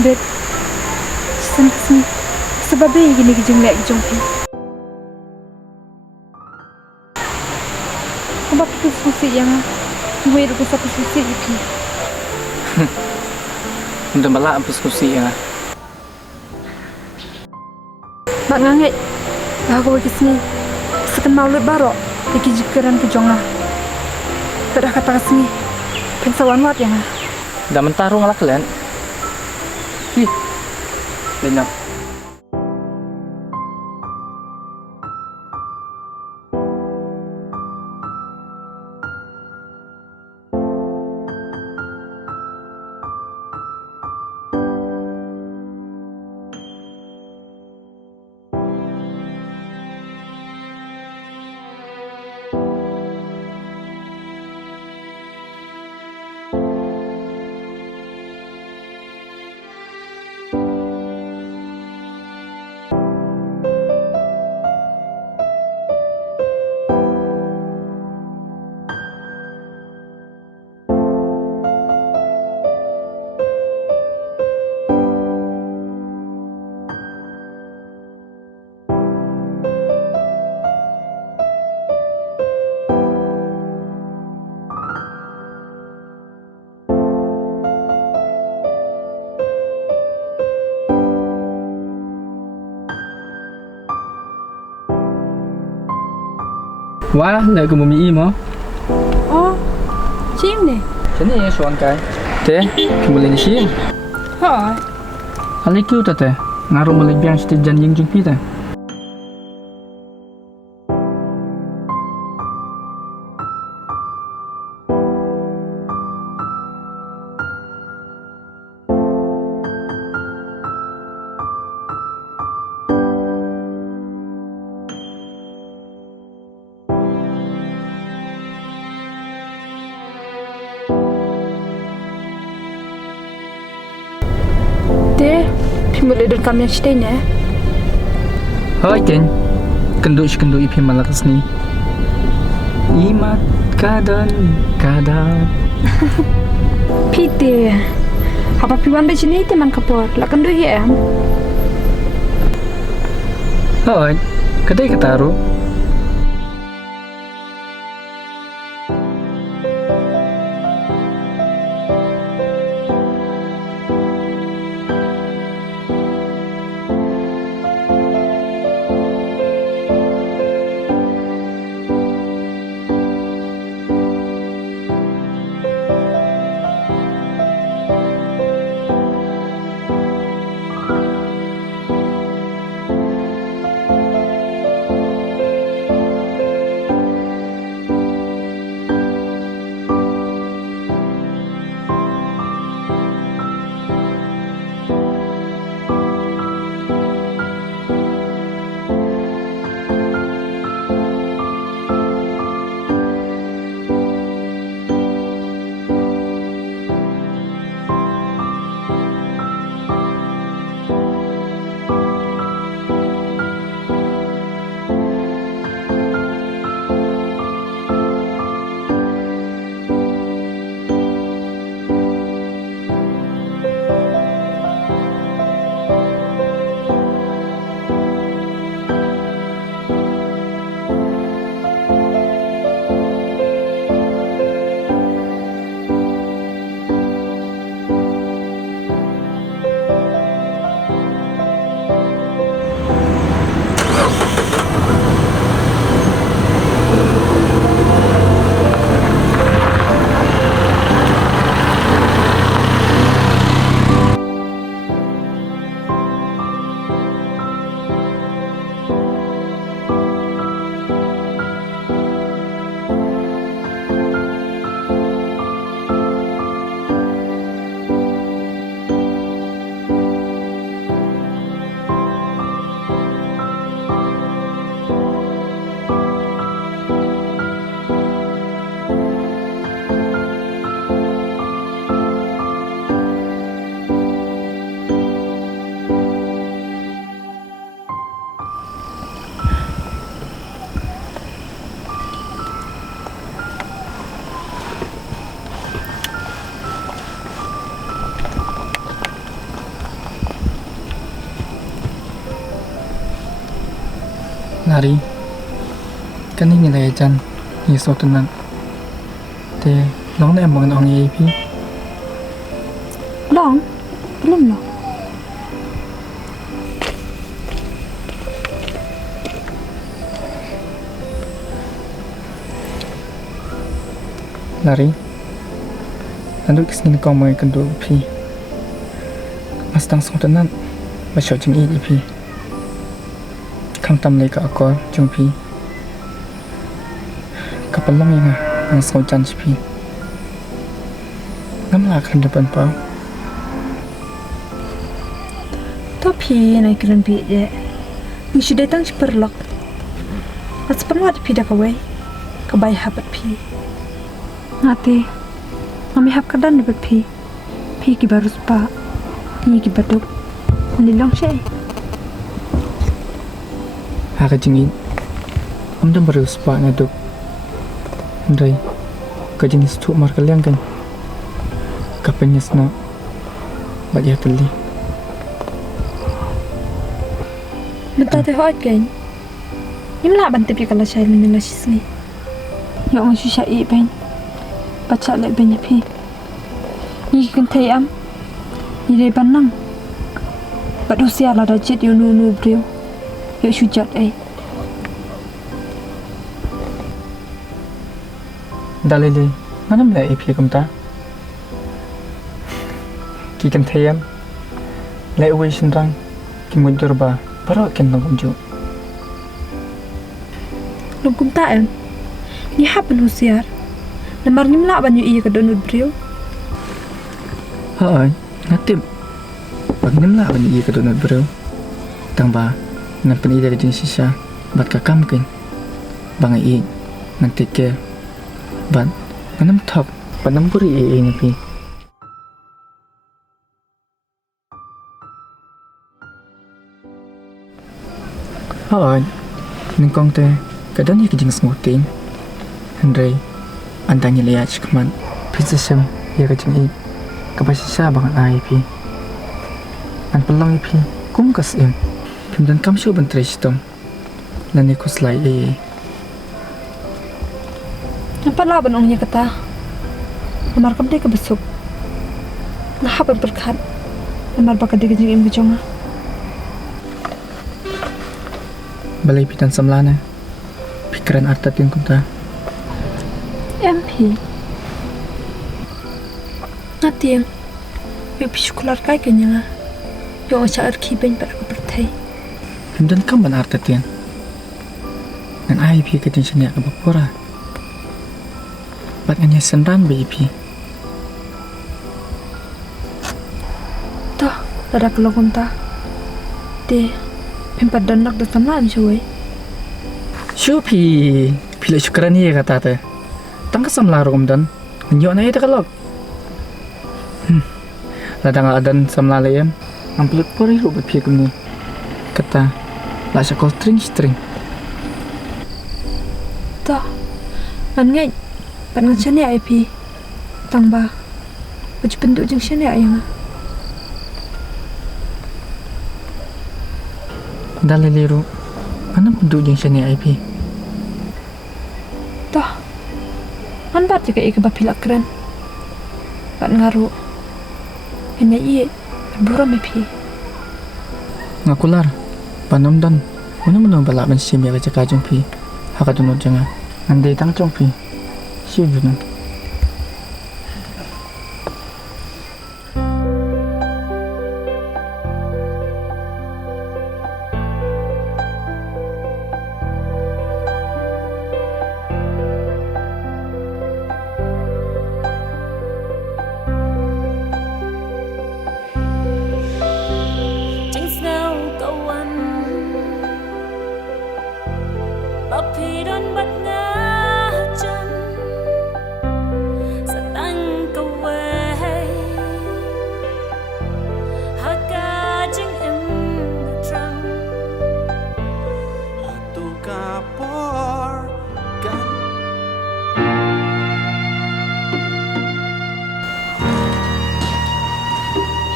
Bet, sen kesini. Sebabnya gini gejeng lek gejeng pi. Apa tu susi yang gue itu satu susi pi. Udah malah diskusi ya. Mak ngangai. Aku kesini. Sekan maulid baru. Lagi jikeran kejonga. Pada kata kesini. Pensawan wat yang. Udah mentarung lah kalian. Ih, banyak. Wah, lại có một mỹ im hả? Oh, chim nih. Thế này soan cái. Thế, chúng mình lên xin. Hai. Alai kêu ta thế, ngaruh melih biang setiap janjing jumpi ta. Deh, pimule dan kami yang stay ne. Hai Ken, kenduk ipi malakas ni. Imat kadan. Pite. Apa piwan be sini teman kapor. Lakan doi ya. Hai, kedai ketaru. Lari. Kan ini lah Jan. Ni so tenan. Te long na emang ong AP. Long? Belum loh. Lari. Nandu kisni kau mai kendu pi. Mas tang so tenan. Ba shou jing EP. Kam tam le ka akor jung pi. Kapal long yang ang so jan pi. Ngam la kan depan pa. Tapi na kiran pi je. Ni sudah tang perlok. At penwat pi dak away. Kabay habat pi. Ngati. Mami hap kadan dapat pi. Pi ki baru spa. Ni ki baduk. Ni long shay. Haka jingin. Amdam baru spa ngaduk. Andai. Kajinis tu mar kaliang kan. Kapanyas na. Bagi hatali. Bentar teh hot kan. Ni lah bantu pi kalau saya menilai sini. Ya orang susah ben. Baca lek ben pi. Ni kan tayam. Ni dai banang. Badu sia la da jet yu nu brio. Ya sujat Dalili. Manam la EP kumta. Ki kan thayam. La uwi shinrang. Ki mudur ba. Baru ken nong ju. Long kum ta em. Ni hap lu siar. Namar ni mla ban yu iya ka donut brio. Haan. Natib. Pag nimla ban iya ka donut bro. Tang ba. Ngan pen ida jin sisa. Bat ka kam ken. Bang i. Ngan take care. Ban. Nganam thok. Panam puri ni pi. Haan. Ningkong te. Kadang ia kejing smuting. Andrei. Antanya lihat cikuman. Pizza sem. Ia kejing i. Kapasisa bangan IP. An pelang IP. Kum kas im. Pimdan kam show ban trash tom. Lani ko slai Nampak lah ban ongnya kata. Namar kam dia ke besuk. Nah hap berkat. Namar bakal dia kejing im kejonga. Balai pitan samlana. Pikiran artat yang kunta. MP. Nanti yang pisukular kai kanya. Yung asa arki ben para ko pertai. Pimdan kam ban artat yan. Ngan IP kejing sini ka bakpura. Bat nganya senran ba IP. Toh, ada kalau kunta. Te, pempat danak da samla am shawai. Shupi. Pila syukuran iya kata te. Tangka samla rom dan. Nyo na ita kalok. Ladang adan samla layam. Ang pelut puri lu bat pia kumni. Kata. La sa ko string. Toh, an ngay. Pan ngan siya IP. Tang ba. Baju bentuk jeng siya yang. Daliliru. Mana bentuk jeng siya IP. Toh, an bat juga ika bapilak keren. Bat ngaru. Hanya iya. Buram IP. Ngakular. Panom dan. Mana balak ban sim ya ka jong pi. Haka tunod janga. Andai tang jong pi. Siu junang.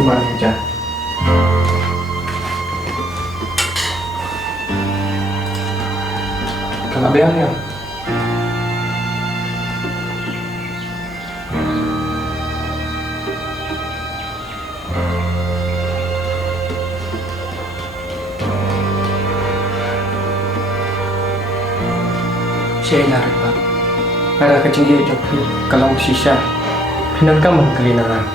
Cuma aja. Tengah beang ya. Saya lari pak. Ada kecing hidup kalau sisa. Pinang kamu kelinangan.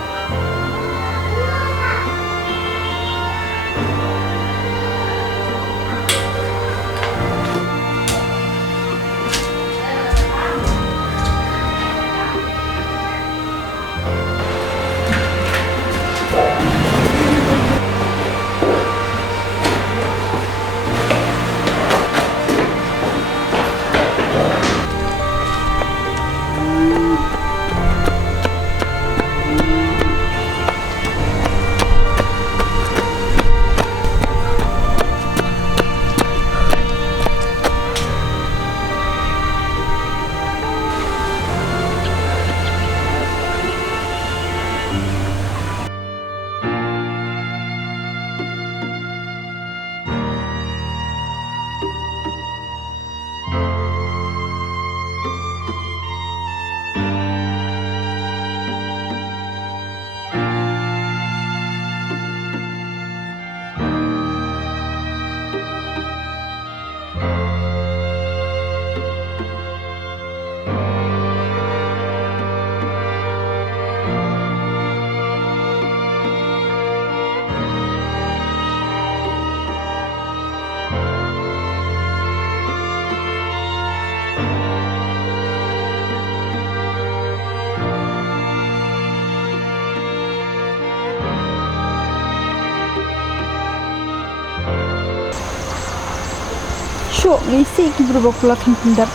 Syuk, ngisi ki berubah pula kan pindah.